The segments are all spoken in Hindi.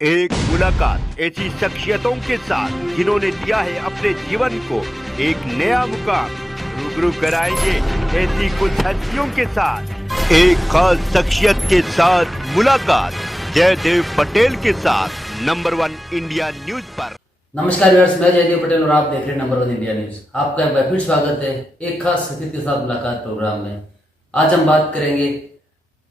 एक मुलाकात ऐसी शख्सियतों के साथ जिन्होंने दिया है अपने जीवन को एक नया मुकाम। रूबरू कराएंगे ऐसी कुछ हस्तियों के साथ एक खास शख्सियत के साथ मुलाकात जयदेव पटेल के साथ नंबर 1 इंडिया न्यूज पर। नमस्कार व्यूअर्स, मैं जयदेव पटेल और आप देख रहे हैं नंबर 1 इंडिया न्यूज। आपका एक बार फिर स्वागत है एक खास शख्सियत के साथ मुलाकात प्रोग्राम में। आज हम बात करेंगे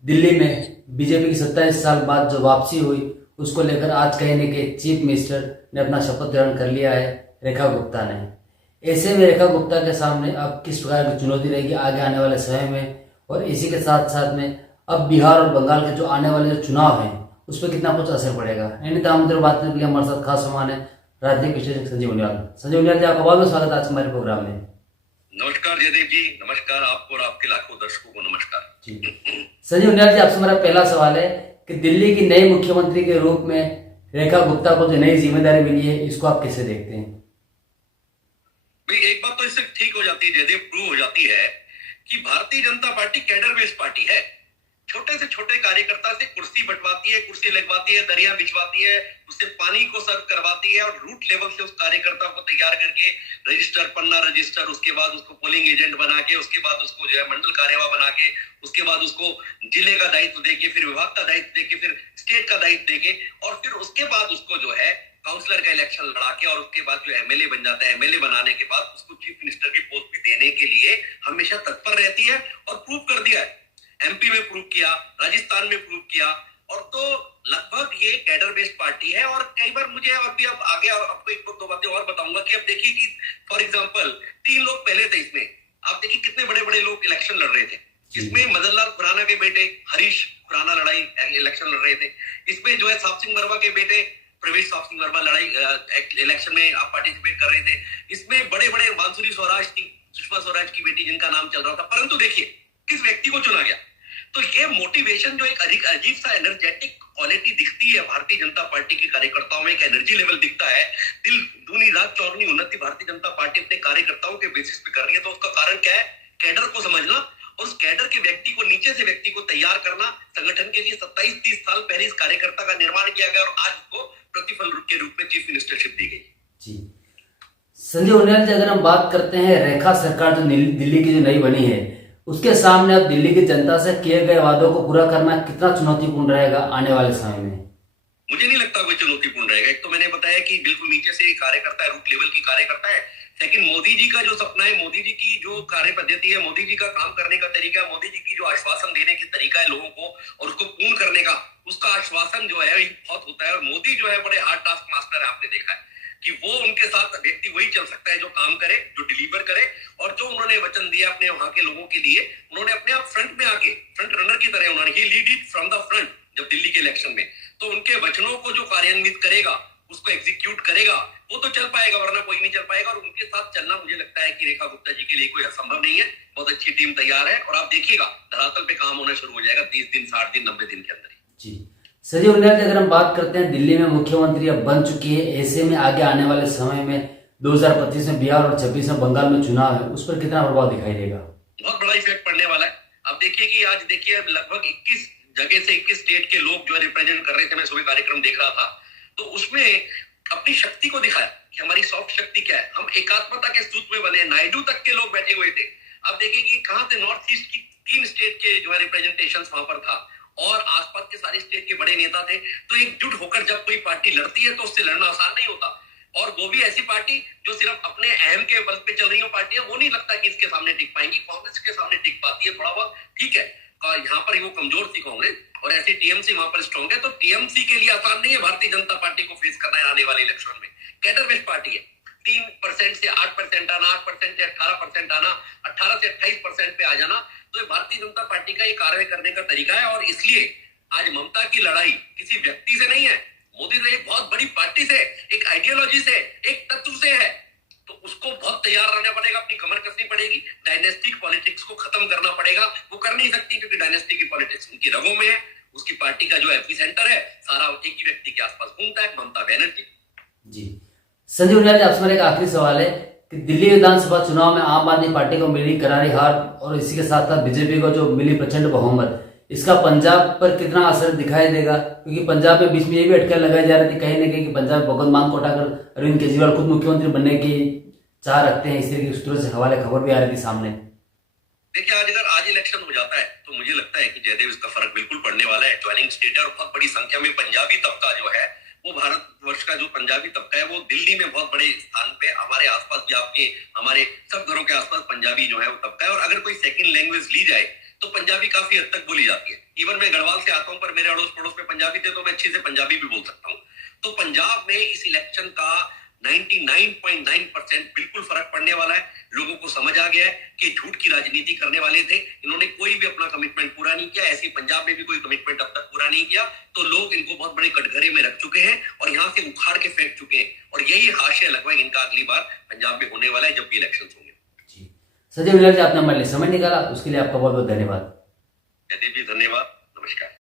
दिल्ली में बीजेपी की 27 साल बाद जो वापसी हुई उसको लेकर। आज कहने के चीफ मिनिस्टर ने अपना शपथ ग्रहण कर लिया है रेखा गुप्ता ने। ऐसे में रेखा गुप्ता के सामने अब किस प्रकार की चुनौती रहेगी आगे आने वाले समय में, और इसी के साथ साथ में अब बिहार और बंगाल के जो आने वाले जो चुनाव हैं उस पर कितना कुछ असर पड़ेगा। इन तमाम बात करने के लिए हमारे साथ खास मेहमान है राजनीतिक विश्लेषक संजीव उनियाल। संजीव उनियाल जी, आपका बहुत बहुत स्वागत है आज हमारे प्रोग्राम में। नमस्कार जयदेव जी, नमस्कार आपको और आपके लाखों दर्शकों को नमस्कार जी। संजीव उनियाल जी, आपसे मेरा पहला सवाल है कि दिल्ली की नई मुख्यमंत्री के रूप में रेखा गुप्ता को जो नई जिम्मेदारी मिली है इसको आप कैसे देखते हैं? भाई एक बात तो इससे ठीक हो जाती है जयदेव, प्रूव हो जाती है कि Bharatiya Janata party cadre based party है। छोटे से छोटे कार्यकर्ता से कुर्सी बंटवाती है, कुर्सी लगवाती है, दरिया बिछवाती है, उससे पानी को सर्व करवाती है और रूट लेवल से उस कार्यकर्ता को तैयार करके रजिस्टर, पन्ना रजिस्टर, उसके बाद उसको पोलिंग एजेंट बना के, उसके बाद उसको जो है मंडल कार्यवाह बना के, उसके बाद उसको जिले का दायित्व देके, फिर विभाग का दायित्व देके, फिर स्टेट का दायित्व देके, और फिर उसके बाद उसको जो है काउंसलर का इलेक्शन लड़ा के, और उसके बाद जो एमएलए बन जाता है। एमएलए बनाने के बाद उसको चीफ मिनिस्टर की पोस्ट भी देने के लिए हमेशा तत्पर रहती है और प्रूव कर दिया है। एमपी में प्रूव किया, राजस्थान में प्रूव किया, और तो लगभग ये कैडर बेस्ड पार्टी है। और कई बार मुझे अब भी अब आगे आपको एक दो बातें और बताऊंगा कि अब देखिए कि फॉर एग्जांपल 3 लोग पहले थे इसमें, आप देखिए कितने बड़े बड़े लोग इलेक्शन लड़ रहे थे। इसमें मदन लाल खुराना के बेटे हरीश खुराना लड़ाई इलेक्शन लड़ रहे थे। इसमें जो है साप सिंह वर्मा के बेटे प्रवेश साप सिंह वर्मा लड़ाई इलेक्शन में आप पार्टिसिपेट कर रहे थे। इसमें बड़े बड़े बांसुरी स्वराज थी, सुषमा स्वराज की बेटी जिनका नाम चल रहा था। परंतु देखिए किस व्यक्ति को चुना गया। तो ये मोटिवेशन जो एक अजीब सा एनर्जेटिक क्वालिटी दिखती है भारतीय जनता पार्टी के कार्यकर्ताओं में, एक एनर्जी लेवल दिखता है। दिल दूनी रात चौगनी उन्नति भारतीय जनता पार्टी अपने कार्यकर्ताओं के बेसिस पे कर रही है। तो उसका कारण क्या है? कैडर को समझना और उस कैडर के व्यक्ति को, नीचे से व्यक्ति को तैयार करना। संगठन के लिए 27-30 साल पहले इस कार्यकर्ता का निर्माण किया गया और आज उसको प्रतिफल के रूप में चीफ मिनिस्टरशिप दी गई। जी संजय उनियाल जी, अगर हम बात करते हैं रेखा सरकार जो दिल्ली की जो नई बनी है उसके सामने अब दिल्ली की जनता से किए गए वादों को पूरा करना कितना चुनौतीपूर्ण रहेगा आने वाले समय में? मुझे नहीं लगता कोई चुनौतीपूर्ण रहेगा। एक तो मैंने बताया कि बिल्कुल नीचे से कार्यकर्ता है, रूट लेवल की कार्यकर्ता है। लेकिन मोदी जी का जो सपना है, मोदी जी की जो कार्य पद्धति है, मोदी जी का काम करने का तरीका, मोदी जी की जो आश्वासन देने की तरीका है लोगों को और उसको पूर्ण करने का, उसका आश्वासन जो है बहुत होता है। और मोदी जो है बड़े हार्ड टास्क मास्टर है। आपने देखा है कि वो उनके साथ व्यक्ति वही चल सकता है जो काम करे, जो डिलीवर करे। और जो उन्होंने वचन दिया अपने वहां के लोगों के लिए, उन्होंने अपने आप फ्रंट में आके फ्रंट रनर की तरह उन्होंने ही lead it from the front जब दिल्ली के इलेक्शन में। तो उनके वचनों को जो कार्यान्वित करेगा, उसको एग्जीक्यूट करेगा, वो तो चल पाएगा, वरना कोई नहीं चल पाएगा। और उनके साथ चलना मुझे लगता है कि रेखा गुप्ता जी के लिए कोई असंभव नहीं है। बहुत अच्छी टीम तैयार है और आप देखिएगा धरातल पे काम होना शुरू हो जाएगा 30 दिन, 60 दिन, 90 दिन के अंदर। जी संजय उनियाल जी, अगर हम बात करते हैं दिल्ली में मुख्यमंत्री अब बन चुकी है, ऐसे में आगे आने वाले समय में 2025 में बिहार और 26 में बंगाल में चुनाव है, उस पर कितना प्रभाव दिखाई देगा? बहुत बड़ा इफेक्ट पड़ने वाला है। अब देखिए कि आज देखिए लगभग 21 जगह से 21 स्टेट के लोग जो है रिप्रेजेंट कर रहे थे। मैं सुबह कार्यक्रम देख रहा था तो उसमें अपनी शक्ति को दिखाया कि हमारी सॉफ्ट शक्ति क्या है। हम एकात्मता के सूत्र में बने। नायडू तक के लोग बैठे हुए थे। अब देखिए कि कहां से नॉर्थ ईस्ट की 3 स्टेट के जो है रिप्रेजेंटेशन वहां पर था और आसपास के सारे स्टेट के बड़े नेता थे। तो एकजुट होकर जब कोई पार्टी लड़ती है तो उससे लड़ना आसान नहीं होता। और वो भी ऐसी पार्टी जो सिर्फ अपने अहम के बल पे चल रही हो पार्टी है, वो नहीं लगता कि इसके सामने टिक पाएंगी। कांग्रेस के सामने टिक पाती है थोड़ा बहुत, ठीक है। यहाँ पर वो कमजोर थी कांग्रेस और ऐसी टीएमसी वहां पर स्ट्रॉन्ग है। तो टीएमसी के लिए आसान नहीं है भारतीय जनता पार्टी को फेस करना है आने वाले इलेक्शन में। कैडर बेस्ड पार्टी है। 3% से 8% आना, 8% से 18% आना, 18 से 28% पे आ जाना, तो भारतीय जनता पार्टी का ये कार्य करने का तरीका है। और इसलिए आज ममता की लड़ाई किसी व्यक्ति से नहीं है, मोदी से, एक बहुत बड़ी पार्टी से, एक आइडियोलॉजी से, एक तत्व से है। तो उसको बहुत तैयार रहना पड़ेगा, अपनी कमर कसनी पड़ेगी, डायनेस्टिक पॉलिटिक्स को खत्म करना पड़ेगा। वो कर नहीं सकती क्योंकि डायनेस्टिक की पॉलिटिक्स उनकी रगों में है। उसकी पार्टी का जो एपी सेंटर है सारा एक ही व्यक्ति के आसपास घूमता है, ममता बनर्जी जी। संजय उनियाल जी, आपसे मेरा एक आखिरी सवाल है कि दिल्ली विधानसभा चुनाव में आम आदमी पार्टी को मिली करारी हार और इसी के साथ साथ बीजेपी को जो मिली प्रचंड बहुमत, इसका पंजाब पर कितना असर दिखाई देगा, क्योंकि पंजाब में बीच में ये भी अटकलें लगाई जा रही थी कहीं ना कहीं कि पंजाब भगवंत मान को उठाकर अरविंद केजरीवाल खुद मुख्यमंत्री बनने की चाह रखते हैं, इस तरीके की सूत्रों से हवाले खबर भी आ रही थी सामने। देखिए, आज इलेक्शन हो जाता है तो मुझे लगता है कि जयदेव इसका फर्क बिल्कुल पड़ने वाला है। ज्वाइनिंग स्टेट है और बहुत बड़ी संख्या में पंजाबी तबका जो है वो भारतवर्ष का जो पंजाबी तबका है वो दिल्ली में बहुत बड़े स्थान पे, हमारे आसपास भी आपके हमारे सब घरों के आसपास पंजाबी जो है वो तबका है। और अगर कोई सेकंड लैंग्वेज ली जाए तो पंजाबी काफी हद तक बोली जाती है। इवन मैं गढ़वाल से आता हूं, पर मेरे अड़ोस पड़ोस में पंजाबी थे तो मैं अच्छे से पंजाबी भी बोल सकता हूं। तो पंजाब में इस इलेक्शन का 99.9% बिल्कुल फर्क पड़ने वाला है। लोगों को समझ आ गया है कि झूठ की राजनीति करने वाले थे, इन्होंने कोई भी अपना कमिटमेंट पूरा नहीं किया। ऐसे पंजाब में भी कोई कमिटमेंट अब तक पूरा नहीं किया, तो लोग इनको बहुत बड़े कटघरे में रख चुके हैं और यहाँ से उखाड़ के फेंक चुके हैं। और यही हाशिया लगभग इनका अगली बार पंजाब में होने वाला है जब भी इलेक्शन होंगे। संजय विलास जी, आपने हमारे लिए समय निकाला, उसके लिए आपका बहुत बहुत धन्यवाद। जयदेव जी, धन्यवाद, नमस्कार।